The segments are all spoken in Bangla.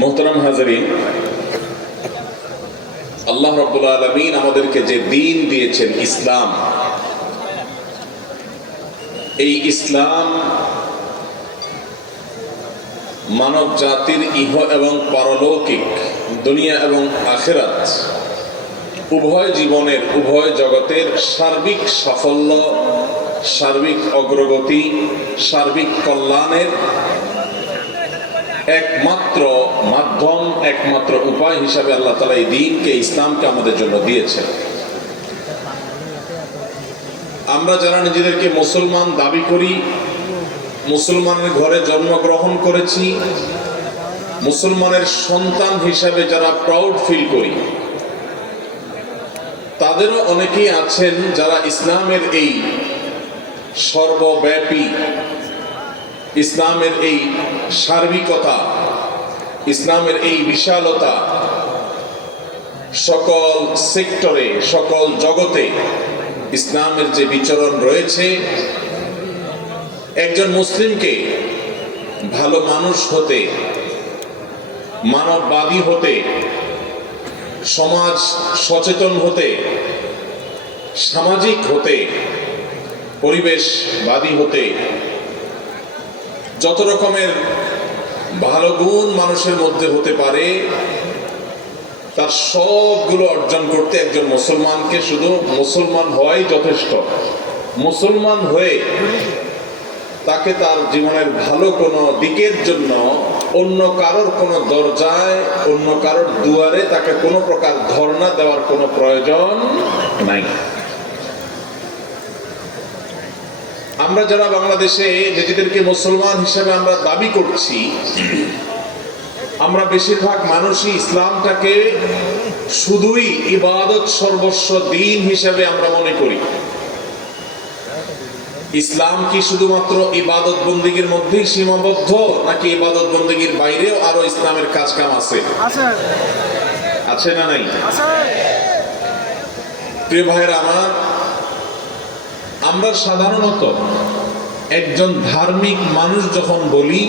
মোহতারাম হাজরিন, আল্লাহ রাব্বুল আলামিন আমাদেরকে যে দ্বীন দিয়েছেন ইসলাম, এই ইসলাম মানব জাতির ইহ এবং পারলৌকিক, দুনিয়া এবং আখিরাত উভয় জীবনের, উভয় জগতের সার্বিক সাফল্য, সার্বিক অগ্রগতি, সার্বিক কল্যাণের একমাত্র মাধ্যম, একমাত্র উপায় হিসাবে আল্লাহ তাআলা এই দ্বীনকে, ইসলামকে আমাদের জন্য দিয়েছেন। আমরা যারা নিজেদেরকে মুসলমান দাবি করি, মুসলমানের ঘরে জন্মগ্রহণ করেছি, মুসলমানের সন্তান হিসাবে যারা প্রাউড ফিল করি, তাদেরও অনেকেই আছেন যারা ইসলামের এই সর্বব্যাপী, ইসলামের এই সার্বিকতা, ইসলামের এই বিশালতা, সকল সেক্টরে, সকল জগতে ইসলামের যে বিচরণ রয়েছে, একজন মুসলিমকে ভালো মানুষ হতে, মানববাদী হতে, সমাজ সচেতন হতে, সামাজিক হতে, পরিবেশবাদী হতে, যত রকমের ভালো গুণ মানুষের মধ্যে হতে পারে, তার সবগুলো অর্জন করতে একজন মুসলমানকে শুধু মুসলমান হওয়াই যথেষ্ট। মুসলমান হয়ে তাকে তার জীবনের ভালো কোনো দিকের জন্য অন্য কারোর কোনো দরজায়, অন্য কারোর দুয়ারে তাকে কোনো প্রকার ধর্ণা দেওয়ার কোনো প্রয়োজন নাই। আমরা যারা বাংলাদেশে নিজেদেরকে মুসলমান হিসেবে আমরা দাবি করছি, আমরা বেশিরভাগ মানুষই ইসলামটাকে শুধুই ইবাদত সর্বস্ব দ্বীন হিসেবে আমরা মনে করি। ইসলাম কি শুধুমাত্র ইবাদত বন্দেগীর মধ্যেই সীমাবদ্ধ, নাকি ইবাদত বন্দেগীর বাইরেও আরো ইসলামের কাজ কাম আছে? আছে না নাই? প্রিয় ভাইরা আমার, আমরা সাধারণত একজন ধার্মিক মানুষ যখন বলি,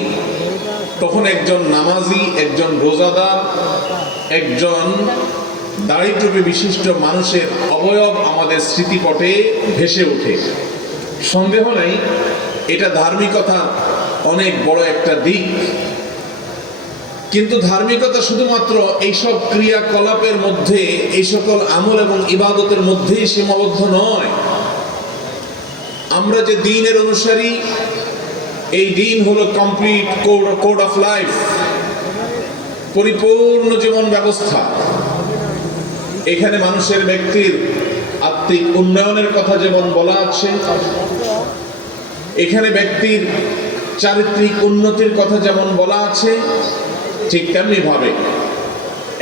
তখন একজন নামাজি, একজন রোজাদার, একজন দাড়ি টুপি বিশিষ্ট মানুষের অবয়ব আমাদের স্মৃতিপটে ভেসে ওঠে। সন্দেহ নাই, এটা ধার্মিকতার অনেক বড় একটা দিক। কিন্তু ধার্মিকতা শুধুমাত্র এইসব ক্রিয়াকলাপের মধ্যে, এই সকল আমল এবং ইবাদতের মধ্যেই সীমাবদ্ধ নয়। আমরা যে দ্বীনের অনুসারী, এই দ্বীন হলো কমপ্লিট কোড অফ লাইফ, পরিপূর্ণ জীবন ব্যবস্থা। এখানে মানুষের ব্যক্তির আত্মিক উন্নয়নের কথা যেমন বলা আছে, এখানে ব্যক্তির চারিত্রিক উন্নতির কথা যেমন বলা আছে, ঠিক তেমনি ভাবে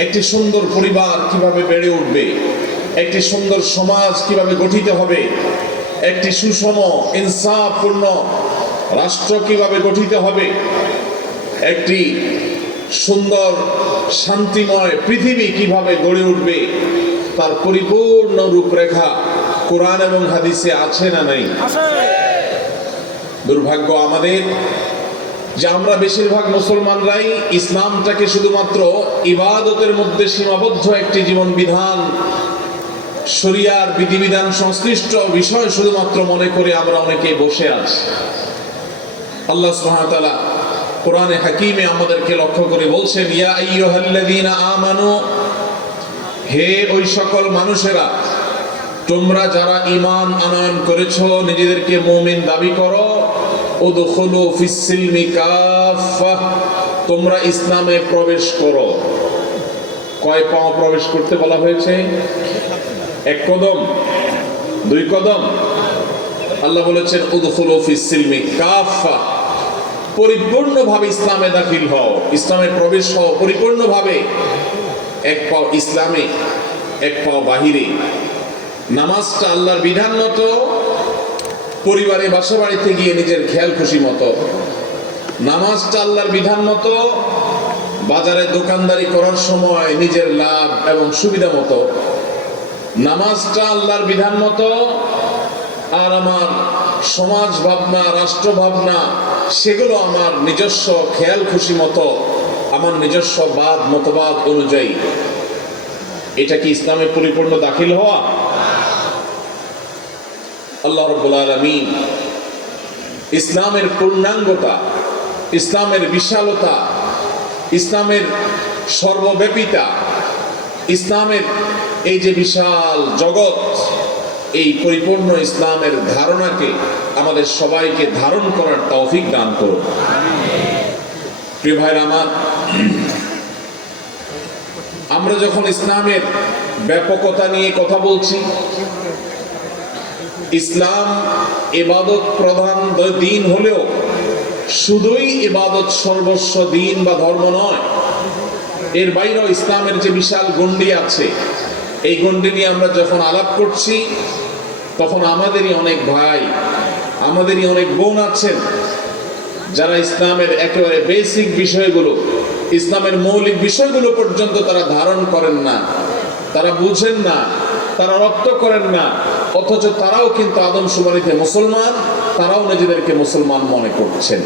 একটি সুন্দর পরিবার কিভাবে বেড়ে উঠবে, একটি সুন্দর সমাজ কিভাবে গঠিত হবে, একটি সুষম ইনসাফপূর্ণ রাষ্ট্র কিভাবে গঠিত হবে, একটি সুন্দর শান্তিময় পৃথিবী কিভাবে গড়ে উঠবে, তার পরিপূর্ণ রূপরেখা কোরআন এবং হাদিসে আছে না নাই? দুর্ভাগ্য আমাদের যে আমরা বেশিরভাগ মুসলমানরাই ইসলামটাকে শুধুমাত্র ইবাদতের মধ্যে সীমাবদ্ধ একটি জীবন বিধান, শরিয়ার বিধিবিধান সংশ্লিষ্ট বিষয় শুধুমাত্র মনে করে আমরা অনেকে বসে আছি। আল্লাহ সুবহানাহু ওয়া তাআলা কোরআনে হাকিমে আমাদেরকে লক্ষ্য করে বলছেন, ইয়া আইয়ুহাল্লাযীনা আমানু, হে ওই সকল মানুষেরা, তোমরা যারা ঈমান আনয়ন করেছো, নিজেদেরকে মুমিন দাবি করো, উদখুলু ফিস-সিলমি কাফা, তোমরা ইসলামে প্রবেশ করো। কয় পাও প্রবেশ করতে বলা হয়েছে? এক কদম, দুই কদম? আল্লাহ বলেছেন উদখুলু ফিস-সিলমি কাফা, পরিপূর্ণভাবে ইসলামে দাখিল হও, ইসলামে প্রবেশ হও পরিপূর্ণভাবে। এক পাও ইসলামে, এক পাও বাহিরে। নামাজটা আল্লাহর বিধান মতো, পরিবারে বাসা বাড়িতে গিয়ে নিজের খেয়াল খুশি মতো। নামাজটা আল্লাহর বিধান মতো, বাজারে দোকানদারি করার সময় নিজের লাভ এবং সুবিধা মতো। নামাজটা আল্লাহর বিধান মতো, আর আমার সমাজ ভাবনা, রাষ্ট্র ভাবনা, সেগুলো আমার নিজস্ব খেয়াল খুশি মতো আমার নিজস্ব মতবাদ অনুযায়ী, এটা কি ইসলামে পরিপূর্ণ দাখিল হওয়া? আল্লাহ রাব্বুল আলামিন ইসলামের পূর্ণাঙ্গতা, ইসলামের বিশালতা, ইসলামের সর্বব্যাপিতা, ইসলামের এই যে বিশাল জগৎ, এই পরিপূর্ণ ইসলামের ধারণাকে আমাদের সবাইকে ধারণ করার তৌফিক দান করুন। প্রিয় ভাইরা আমার, আমরা যখন ইসলামের ব্যাপকতা নিয়ে কথা বলছি, ইসলাম ইবাদত প্রধান দিন হলেও শুধুই ইবাদত সর্বস্ব দিন বা ধর্ম নয়, এর বাইরেও ইসলামের যে বিশাল গণ্ডি আছে, এই গণ্ডি নিয়ে আমরা যখন আলাপ করছি, তখন আমাদেরই অনেক ভাই, আমাদেরই অনেক বোন আছেন যারা ইসলামের একেবারে বেসিক বিষয়গুলো, ইসলামের মৌলিক বিষয়গুলো পর্যন্ত তারা ধারণ করেন না, তারা বুঝেন না, তারা রপ্ত করেন না, অথচ তারাও কিন্তু আদমশুমারিতে মুসলমান, তারাও নিজেদেরকে মুসলমান মনে করছেন।